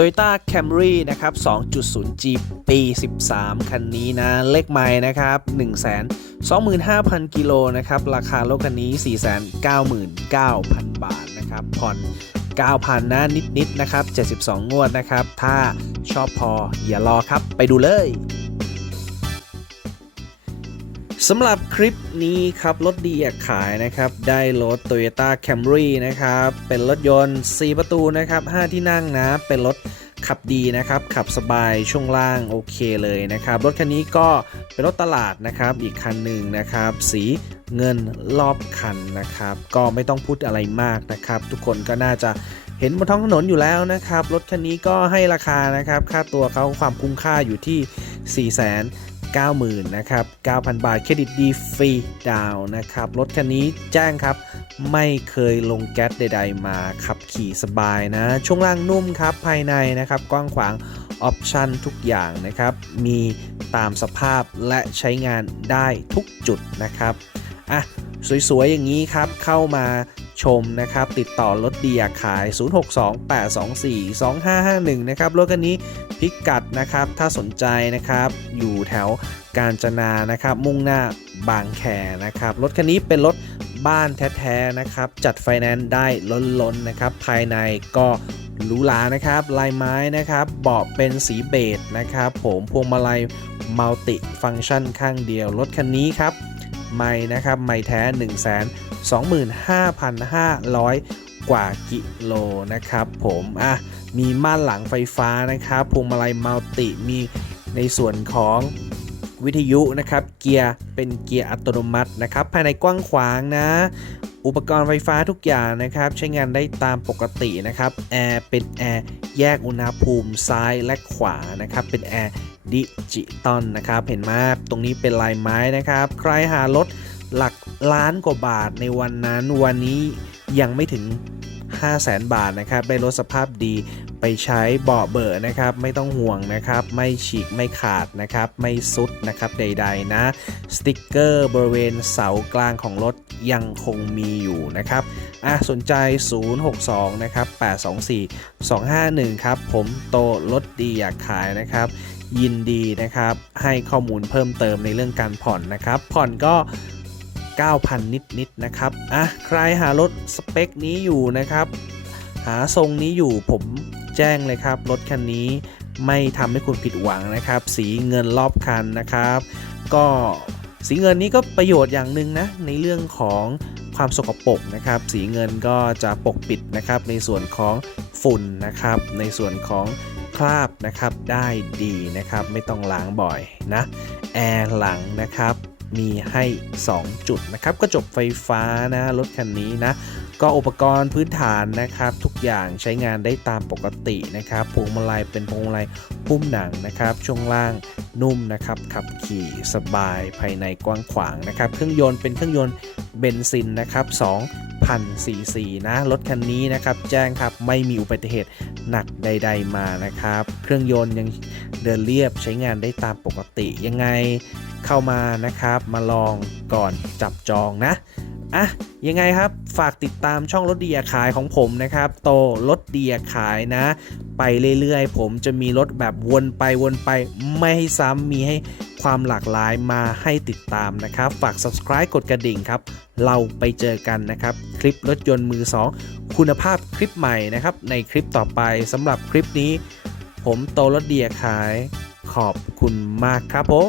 Toyota Camry นะครับ 2.0G ปี 13 คันนี้นะ เลขไม้นะครับ 125,000 กิโลนะครับ ราคารถคันนี้ 499,000 บาทนะครับ ผ่อน 9,000นะนิดๆนะครับ 72 งวดนะครับ ถ้าชอบพออย่ารอครับ ไปดูเลย สำหรับคลิปนี้ครับ รถดีอยากขายนะครับ ได้รถ Toyota Camry นะครับ เป็นรถยนต์ 4 ประตูนะครับ 5 ที่นั่งนะ เป็นรถขับดีนะครับ ขับสบายช่วงล่างโอเคเลยนะครับ รถคันนี้ก็เป็นรถตลาดนะครับ อีกคันหนึ่งนะครับ สีเงินรอบคันนะครับ ก็ไม่ต้องพูดอะไรมากนะครับ ทุกคนก็น่าจะเห็นบนท้องถนนอยู่แล้วนะครับ รถคันนี้ก็ให้ราคานะครับ ค่าตัวเขาความคุ้มค่าอยู่ที่ 4 0 0 0 0 90,000นะครับ 9,000 บาท เครดิตดีฟรีดาวน์นะครับ รถคันนี้แจ้งครับ ไม่เคยลงแก๊สใด ๆ มาขับขี่สบายนะ ช่วงล่างนุ่มครับ ภายในนะครับ กว้างขวางออปชันทุกอย่างนะครับ มีตามสภาพและใช้งานได้ทุกจุดนะครับ อะ สวย ๆ อย่างนี้ครับ เข้ามา ชมนะครับ ติดต่อรถเดียขาย 0628242551 นะครับ รถคันนี้พิกัดนะครับ ถ้าสนใจนะครับ อยู่แถวกาญจนานะครับ มุ่งหน้าบางแคนะครับ รถคันนี้เป็นรถบ้านแท้ๆนะครับ จัดไฟแนนซ์ได้ล้นๆนะครับ ภายในก็หรูหรานะครับ ลายไม้นะครับ เบาะเป็นสีเบจนะครับ ผมพวงมาลัยมัลติฟังก์ชันข้างเดียว รถคันนี้ครับ ไม่นะครับไม่แท้ 1 2 5 5 0 0 กว่ากิโลนะครับผมอะมีม่านหลังไฟฟ้านะครับพวงมาลัยมัลติมีในส่วนของวิทยุนะครับ เกียร์เป็นเกียร์อัตโนมัตินะครับ ภายในกว้างขวางนะ อุปกรณ์ไฟฟ้าทุกอย่างนะครับ ใช้งานได้ตามปกตินะครับ แอร์เป็นแอร์แยกอุณหภูมิซ้ายและขวานะครับ เป็นแอร์ ดิจิตอลนะครับ เห็นไหมตรงนี้เป็นลายไม้นะครับ ใครหารถหลักล้านกว่าบาทในวันนั้นวันนี้ยังไม่ถึง 5 0 0แสนบาทนะครับ ได้รถสภาพดีไปใช้เบาะเบอร์นะครับ ไม่ต้องห่วงนะครับ ไม่ฉีกไม่ขาดนะครับ ไม่ซุดนะครับใดๆนะ สติกเกอร์บริเวณเสากลางของรถยังคงมีอยู่นะครับ อะสนใจ 062 นะครับ 824 251 ครับ ผมโตรถดีอยากขายนะครับ ยินดีนะครับ ให้ข้อมูลเพิ่มเติมในเรื่องการผ่อนนะครับ ผ่อนก็ 9,000 นิดๆนะครับ อะ ใครหารถสเปคนี้อยู่นะครับ หาทรงนี้อยู่ผมแจ้งเลยครับ รถคันนี้ไม่ทำให้คุณผิดหวังนะครับ สีเงินรอบคันนะครับ ก็สีเงินนี้ก็ประโยชน์อย่างหนึ่งนะ ในเรื่องของความสกปรกนะครับ สีเงินก็จะปกปิดนะครับ ในส่วนของฝุ่นนะครับ ในส่วนของ คราบนะครับได้ดีนะครับ ไม่ต้องล้างบ่อยนะแอร์หลังนะครับมีให้ 2 จุดนะครับกระจกไฟฟ้านะรถคันนี้นะก็อุปกรณ์พื้นฐานนะครับ ทุกอย่างใช้งานได้ตามปกตินะครับพวงมาลัยเป็นพวงมาลัยพุ่มหนังนะครับ ช่วงล่างนุ่มนะครับขับขี่สบายภายในกว้างขวางนะครับ เครื่องยนต์เป็นเครื่องยนต์เบนซินนะครับ2 1,000cc นะ รถคันนี้นะครับ แจ้งครับไม่มีอุบัติเหตุหนักใด ๆ มานะครับ เครื่องยนต์ยังเดินเรียบใช้งานได้ตามปกติยังไงเข้ามานะครับ มาลองก่อนจับจองนะอะยังไงครับฝากติดตามช่องรถเดียขายของผมนะครับ โตรถเดียขายนะ ไปเรื่อยๆ ผมจะมีรถแบบวนไปวนไปไม่ให้ซ้ำมีให้ความหลากหลายมาให้ติดตามนะครับ ฝาก subscribe กดกระดิ่งครับ เราไปเจอกันนะครับ คลิปรถยนต์มือ 2 คุณภาพคลิปใหม่นะครับ ในคลิปต่อไปสำหรับคลิปนี้ ผมโตรถเดียขาย ขอบคุณมากครับผม